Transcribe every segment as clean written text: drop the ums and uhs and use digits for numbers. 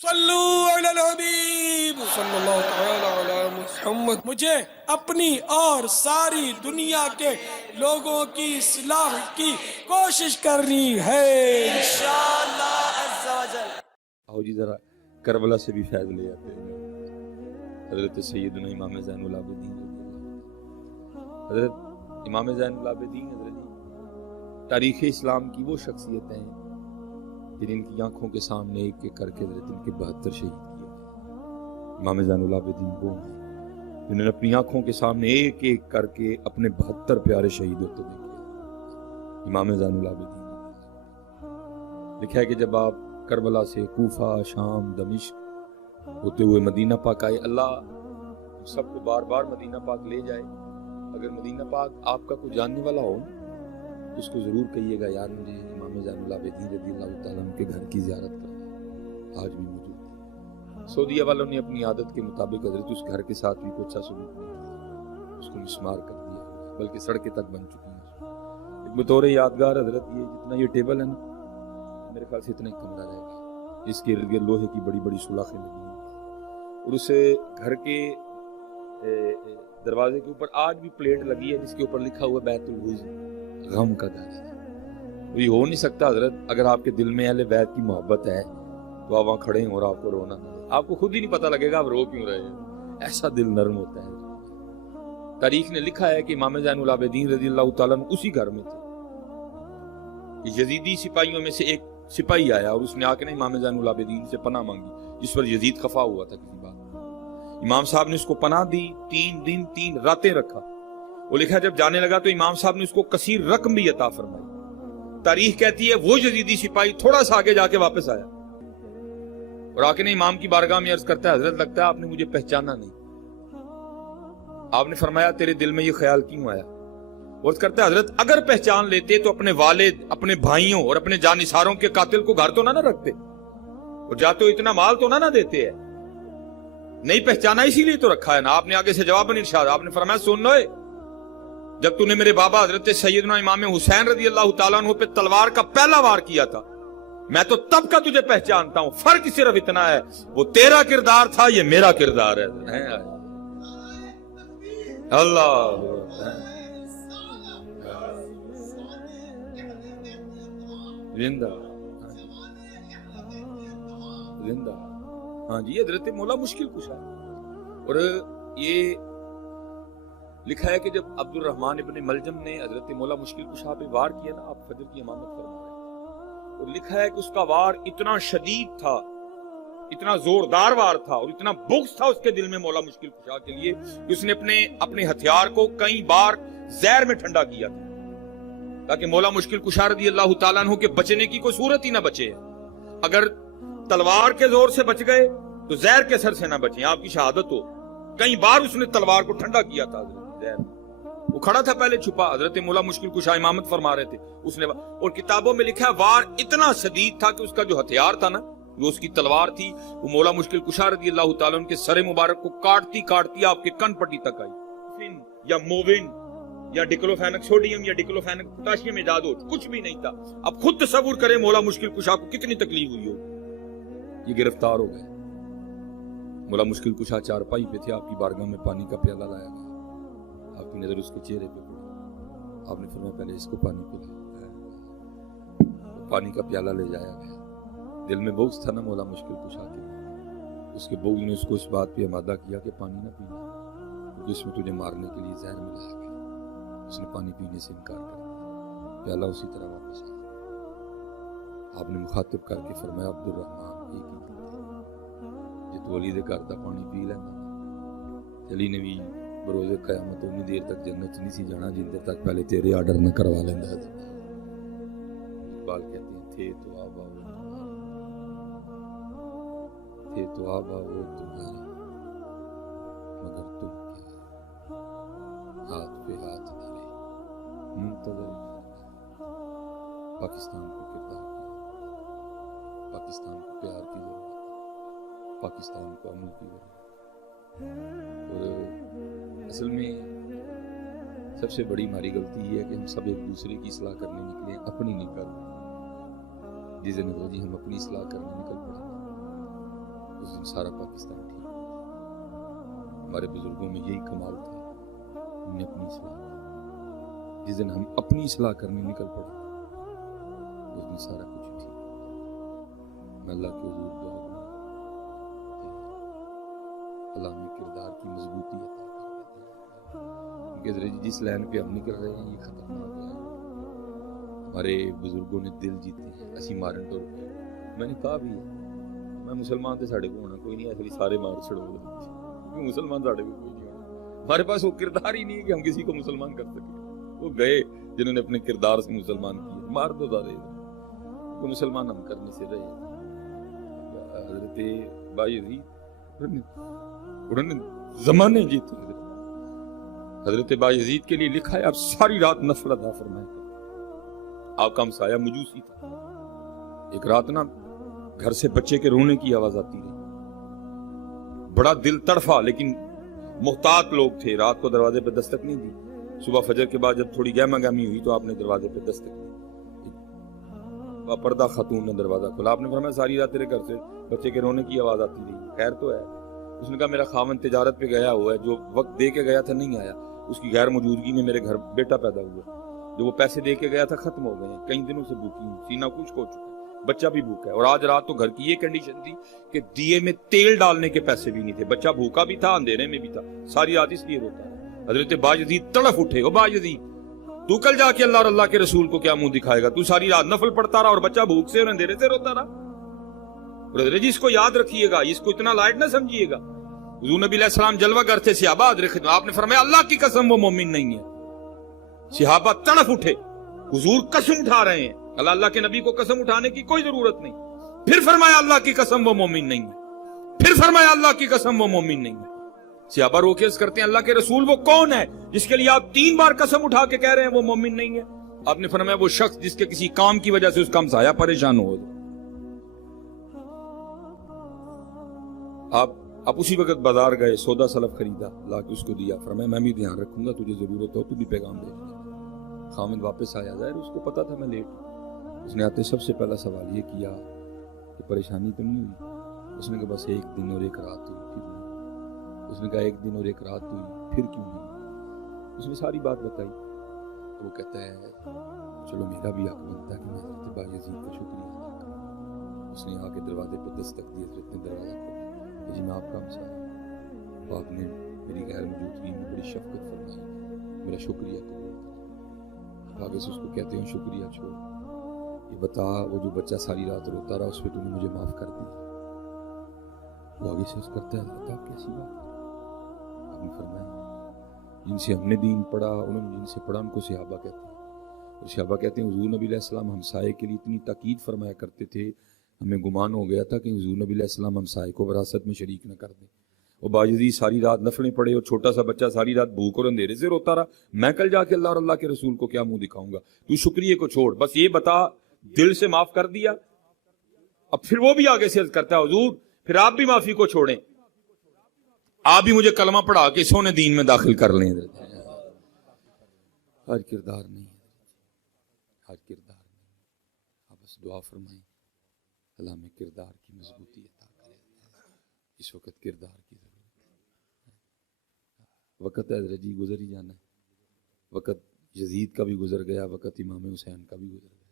صلو علی الحبیب صلی اللہ تعالی علی محمد۔ مجھے اپنی اور ساری دنیا کے لوگوں کی اصلاح کی کوشش کرنی ہے انشاءاللہ عز و جل۔ آؤ جی ذرا کربلا سے بھی فیض لے آتے ہیں۔ حضرت سیدنا امام زین العابدین حضرت امام زین العابدین حضرت تاریخ اسلام کی وہ شخصیتیں ہیں جن کی آنکھوں کے سامنے ایک ایک کر کے حضرت ان کے 72 شہید کیے گئے۔ امام زین العابدین وہ ہیں جنہوں نے اپنی آنکھوں کے سامنے ایک ایک کر کے اپنے 72 پیارے شہید ہوتے دیکھے۔ امام زین العابدین لکھا ہے کہ جب آپ کربلا سے کوفہ، شام، دمشق ہوتے ہوئے مدینہ پاک آئے، اللہ سب کو بار بار مدینہ پاک لے جائے، اگر مدینہ پاک آپ کا کوئی جاننے والا ہو اس کو ضرور کہیے گا یار مجھے امام زین العابدین رضی اللہ تعالیٰ عنہ کے گھر کی زیارت کرنا۔ آج بھی موجود ہے۔ سعودیہ والوں نے اپنی عادت کے مطابق حضرت اس گھر کے ساتھ بھی کوئی اچھا سلوک نہیں کیا، اس کو مسمار کر دیا، بلکہ سڑکیں تک بن چکی ہیں۔ ایک بطور یادگار حضرت یہ جتنا یہ ٹیبل ہے نا، میرے خیال سے اتنا ہی کمرہ رہے گا، اس کے ارد گرد لوہے کی بڑی بڑی سوراخیں لگی ہیں، اور اس گھر کے دروازے کے اوپر آج بھی پلیٹ لگی ہے جس کے اوپر لکھا ہوا بیت العز، غم کا گھر ہے۔ یہ ہو نہیں سکتا حضرت، اگر آپ کے دل میں اہل بیت کی محبت ہے تو آپ وہاں کھڑے ہیں اور آپ کو رونا نہ، آپ کو خود ہی نہیں پتہ لگے گا آپ رو کیوں رہے ہیں، ایسا دل نرم ہوتا ہے۔ تاریخ نے لکھا ہے کہ امام زین العابدین رضی اللہ تعالیٰ عنہ اسی گھر میں تھے کہ یزیدی سپاہیوں میں سے ایک سپاہی آیا اور اس نے آ کے امام زین العابدین سے پناہ مانگی، جس پر یزید خفا ہوا تھا کسی بات۔ امام صاحب نے اس کو پناہ دی، 3 دن 3 راتیں رکھا۔ وہ لکھا جب جانے لگا تو امام صاحب نے اس کو کثیر رقم بھی عطا فرمائی۔ تاریخ کہتی ہے وہ یزیدی سپاہی تھوڑا سا آگے جا کے واپس آیا اور آ کے نے امام کی بارگاہ میں عرض کرتا ہے حضرت لگتا ہے آپ نے مجھے پہچانا نہیں۔ آپ نے فرمایا تیرے دل میں یہ خیال کیوں آیا؟ وہ عرض کرتا ہے حضرت اگر پہچان لیتے تو اپنے والد، اپنے بھائیوں اور اپنے جانثاروں کے قاتل کو گھر تو نہ رکھتے اور جاتے ہو اتنا مال تو نہ دیتے ہیں، نہیں پہچانا اسی لیے تو رکھا ہے نا۔ آپ نے آگے سے جواب نہیں ارشاد، آپ نے فرمایا سن لو، جب تو نے میرے بابا حضرت سیدنا امام حسین رضی اللہ تعالیٰ عنہ پہ تلوار کا پہلا وار کیا تھا، میں تو تب کا تجھے پہچانتا ہوں، فرق صرف اتنا ہے وہ تیرا کردار تھا، یہ میرا کردار ہے۔ اللہ زندہ زندہ۔ ہاں جی، حضرت مولا مشکل کشا، اور یہ لکھا ہے کہ جب عبد الرحمن ابن ملجم نے حضرت مولا مشکل کشا پہ وار کیا نا، آپ فجر کی امامت فرما رہے ہیں، اور لکھا ہے کہ اس کا وار اتنا شدید تھا، اتنا زوردار وار تھا اور اتنا بغض تھا اس کے دل میں مولا مشکل کشا کے لیے کہ اس نے اپنے ہتھیار کو کئی بار زہر میں ٹھنڈا کیا تھا تاکہ مولا مشکل کشا رضی اللہ تعالیٰ عنہ کے بچنے کی کوئی صورت ہی نہ بچے۔ اگر تلوار کے زور سے بچ گئے تو زہر کے اثر سے نہ بچیں، آپ کی شہادت ہو۔ کئی بار اس نے تلوار کو ٹھنڈا کیا تھا حضرت زہر، وہ کھڑا تھا پہلے چھپا، حضرت مولا مشکل کشا امامت فرما رہے تھے اس نے، اور کتابوں میں لکھا ہے وار اتنا شدید تھا کہ اس کا جو ہتھیار تھا نا، جو اس کی تلوار تھی، وہ مولا مشکل کشا رضی اللہ تعالیٰ عنہ کے سر مبارک کو کاٹتی کاٹتی آپ کے کن پٹی تک آئی۔ یا موون یا ڈیکلوفینک سوڈیم یا ڈیکلوفینک پوٹاشیم ایجاد ہو، کچھ بھی نہیں تھا۔ اب خود تصور کریں مولا مشکل کشا کو کتنی تکلیف ہوئی ہو۔ یہ گرفتار ہو گئے، مولا مشکل کشا چارپائی پہ تھے، آپ کی بارگاہ میں پانی کا پیالہ لایا گیا، آپ کی نظر اس کے چہرے پہ پڑی، آپ نے فرمایا پہلے اس کو پانی پلا، پانی کا پیالہ لے جایا گیا۔ دل میں بغض تھا نا مولا مشکل کشا کے، اس کے بغض نے اس کو اس بات پہ آمادہ کیا کہ پانی نہ پینا کیونکہ اس میں تجھے مارنے کے لیے زہر ملایا گیا۔ اس نے پانی پینے سے انکار کر دیا، پیالہ اسی طرح واپس آیا۔ آپ نے مخاطب کر کے فرمایا عبد الرحمن ایک ہی جی تو علی دے گھر دا پانی پی لینا، علی نے بھی بروز قیامت اتنی دیر تک جنت نہیں سی جانا جن دیر تک پہلے تیرے آرڈر نہ کروا لینا ہے۔ اقبال کہتے ہیں تھے تو آبا وہ تمہارے، تھے تو آبا وہ تمہارے، مگر تم کیا ہاتھ پہ ہاتھ دھرے منتظر۔ پاکستان کو کردار کی، پاکستان کو پیار کی ضرورت ہے، پاکستان کو امن کی ضرورت ہے۔ اور اصل میں سب سے بڑی ہماری غلطی یہ ہے کہ ہم سب ایک دوسرے کی اصلاح کرنے نکلے، اپنی نہیں کر رہے۔ جس دن جی ہم اپنی اصلاح کرنے نکل پڑے اس دن سارا پاکستان ٹھیک ہو گیا۔ ہمارے بزرگوں میں یہی کمال تھا، ہم نے اپنی اصلاح کی۔ جس دن ہم اپنی اصلاح کرنے نکل پڑے اس دن سارا کچھ ٹھیک ہو گیا۔ میں اللہ کے حضور دعا کروں کہ اللہ میں کردار کی مضبوطی عطا کر دے، کیونکہ جس لائن پہ ہم نکل رہے ہیں یہ خطرناک ہے۔ ہمارے بزرگوں نے دل جیتے ہیں، اسی مارن ٹور پہ میں نے کہا بھی ہے، میں مسلمان تے ساڑے کو ہونا کوئی نہیں، ایسے سارے مار چھڑو دیں، مسلمان ساڑے کو کوئی نہیں ہونا۔ ہمارے پاس وہ کردار ہی نہیں ہے کہ ہم کسی کو مسلمان کر سکیں۔ وہ گئے جنہوں نے اپنے کردار سے مسلمان کیے، مار دو زیادہ تو مسلمان ہم کرنے سے رہے۔ حضرت بایزید انہوں نے زمانے جیتے، حضرت بایزید کے لیے لکھا ہے آپ ساری رات نفل ادا فرمائے کرتے۔ آپ کا ہمسایہ مجوسی تھا، ایک رات نا گھر سے بچے کے رونے کی آواز آتی رہی، بڑا دل تڑفا، لیکن محتاط لوگ تھے، رات کو دروازے پہ دستک نہیں دی۔ صبح فجر کے بعد جب تھوڑی گہما گہمی ہوئی تو آپ نے دروازے پہ دستک دی، پردہ خاتون نے دروازہ کھولا۔ آپ نے فرمایا ساری رات تیرے گھر سے بچے کے رونے کی آواز آتی رہی، خیر تو ہے؟ اس نے کہا میرا خاوند تجارت پہ گیا ہوا ہے، جو وقت دے کے گیا تھا نہیں آیا، اس کی غیر موجودگی میں میرے گھر بیٹا پیدا ہوا، جو وہ پیسے دے کے گیا تھا ختم ہو گئے ہیں، کئی دنوں سے بھوکی ہوں، سینہ کچھ ہو چکا ہے، بچہ بھی بھوکا ہے، اور آج رات تو گھر کی یہ کنڈیشن تھی کہ دیے میں تیل ڈالنے کے پیسے بھی نہیں تھے، بچہ بھوکا بھی تھا، اندھیرے میں بھی تھا، ساری رات اس لیے روتا ہے۔ حضرت باجدید تڑف اٹھے، او باجدید تو کل جا کے اللہ اور اللہ کے رسول کو کیا منہ دکھائے گا؟ تو ساری رات نفل پڑھتا رہا اور بچہ بھوک سے اور اندھیرے سے روتا رہا۔ برادر جی اس کو یاد رکھیے گا، اس کو اتنا لائٹ نہ سمجھیے گا۔ حضور نبی علیہ السلام جلوہ گر تھے، صحابہ حاضر خدمت، آپ نے فرمایا اللہ کی قسم وہ مومن نہیں ہے۔ صحابہ تڑف اٹھے، حضور قسم اٹھا رہے ہیں، اللہ کے نبی کو قسم اٹھانے کی کوئی ضرورت نہیں۔ پھر فرمایا اللہ کی قسم وہ مومن نہیں ہے، پھر فرمایا اللہ کی قسم وہ مومن نہیں ہے۔ صحابہ رو کے عرض کرتے ہیں اللہ کے رسول وہ کون ہے جس کے لیے آپ 3 بار قسم اٹھا کے کہہ رہے ہیں وہ مومن نہیں ہے؟ آپ نے فرمایا وہ شخص جس کے کسی کام کی وجہ سے اس کا ہمسایہ پریشان ہو۔ آپ اسی وقت بازار گئے، سودا سلف خریدا، لا کے اس کو دیا، فرمایا میں بھی دھیان رکھوں گا، تجھے ضرورت ہو تو بھی پیغام دے دیں۔ خامد واپس آیا، ظاہر اس کو پتا تھا میں لیٹ ہوں، اس نے آتے سب سے پہلا سوال یہ کیا کہ پریشانی تو نہیں ہوئی؟ اس نے کہا بس 1 دن اور 1 رات ہوئی، پھر نہیں۔ اس نے کہا 1 دن اور 1 رات ہوئی، پھر کیوں نہیں؟ اس نے ساری بات بتائی۔ وہ کہتا ہے چلو میرا بھی حق بنتا ہے کہ میں حضرت بایزید کا شکریہ ادا کروں۔ اس نے آ کے دروازے پہ دستک دی، حضرت نے دروازہ کھولا، جی میں آپ کا ہمسایہ ہوں، تو آپ نے میری غیر موجودگی میں بڑی شفقت فرمائی، میرا شکریہ قبول کریں۔ آگے سے اس کو کہتے ہیں شکریہ چھوڑ، یہ بتا وہ جو بچہ ساری رات روتا رہا اس پہ تو نے مجھے معاف کر دیا؟ وہ آگے سے اس کرتا ہے حضرت آپ کیسی بات ہے؟ آپ نے فرمایا جن سے ہم نے دین پڑھا انہوں نے جن سے پڑھا ان کو صحابہ کہتے ہیں، اور صحابہ کہتے ہیں حضور نبی علیہ السلام ہمسائے کے لیے اتنی تاکید فرمایا کرتے تھے، ہمیں گمان ہو گیا تھا کہ حضور نبی علیہ السلام ہمسائے کو وراثت میں شریک نہ کر دیں۔ اور باجدی ساری رات نفلیں پڑے اور چھوٹا سا بچہ ساری رات بھوک اور اندھیرے سے روتا رہا، میں کل جا کے اللہ اور اللہ کے رسول کو کیا منہ دکھاؤں گا؟ تو شکریہ کو چھوڑ، بس یہ بتا دل سے معاف کر دیا؟ اب پھر وہ بھی آگے سے عرض کرتا ہے حضور پھر آپ بھی معافی کو چھوڑیں، آپ بھی مجھے کلمہ پڑھا کے سونے دین میں داخل کر لیں۔ ہر کردار نہیں، ہر کردار نہیں، آپ بس دعا فرمائیں اللہ میں کردار کی مضبوطی عطا کرے۔ اس وقت کردار کی ضرورت ہے، وقت ہے جی گزر ہی جانا ہے، وقت یزید کا بھی گزر گیا، وقت امام حسین کا بھی گزر گیا،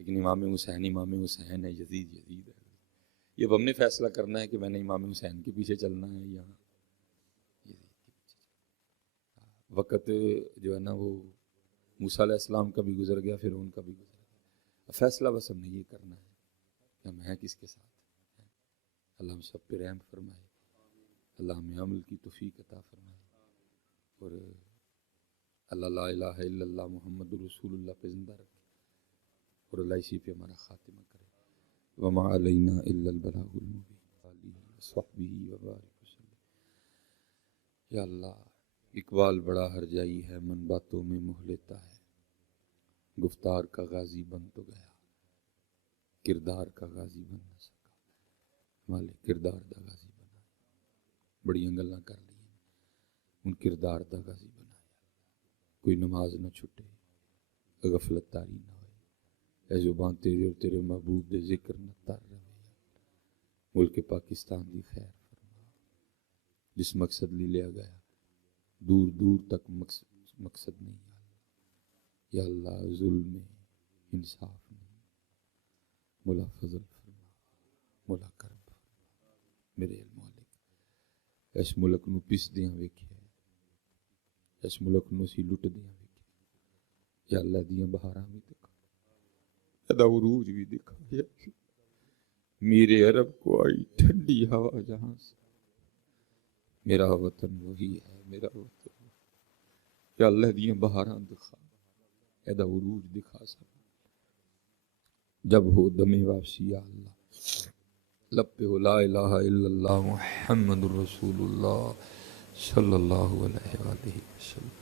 لیکن امام حسین ہے، یزید ہے۔ یہ اب ہم نے فیصلہ کرنا ہے کہ میں نے امام حسین کے پیچھے چلنا ہے یا یزید کے پیچھے چلنا۔ وقت جو ہے نا وہ موسیٰ علیہ السلام کا بھی گزر گیا، پھر ان کا بھی گزر گیا، فیصلہ بس ہم نے یہ کرنا ہے کہ ہم ہیں کس کے ساتھ۔ اللہ ہم سب پہ رحم فرمائے، اللہ ہمیں عمل کی توفیق عطا فرمائے، اور اللہ لا الہ الا اللہ محمد رسول اللہ پہ زندہ رکھے، اور اللہ اسی پہ ہمارا خاتمہ کرے۔ وما علینا الا البلاغ المبین آلہ وصحبہ وبارک وسلم۔ یا اللہ اقبال بڑا ہرجائی ہے، من باتوں میں موہ لیتا ہے، گفتار کا غازی بن تو گیا، کردار کا غازی بن نہ سکا، مالے کردار دا غازی بنا، بڑیاں گلاں کر لی ان کردار دا غازی بنا، کوئی نماز نہ چھٹے، غفلت تاری نہ ہوئے، اے زبان تیرے اور تیرے محبوب دے ذکر نہ تر رہے، ملک پاکستان دی خیر فرما، جس مقصد لی لیا گیا دور دور تک مقصد نہیں یا اللہ، ظلم انصاف نہیں، مولا فضل فرما، مولا کرم فرما، میرے مالک اس ملک نو پس دیاں ویکھیا، اس ملک نو سی لٹ دیاں ویکھیا، یا اللہ دیاں بہاراں بھی دکھا، ادا عروج بھی دکھا، یا میرے عرب کو آئی ٹھنڈی ہوا جہاں سے، میرا وطن وہی ہے، میرا وطن یا اللہ دیاں بہاراں دکھا، ادا عروج دکھا سکتا جب ہو دم واپسی، یا اللہ لب پہ ہو لا الہ الا اللہ محمد الرسول اللہ صلی اللہ علیہ وآلہ وسلم۔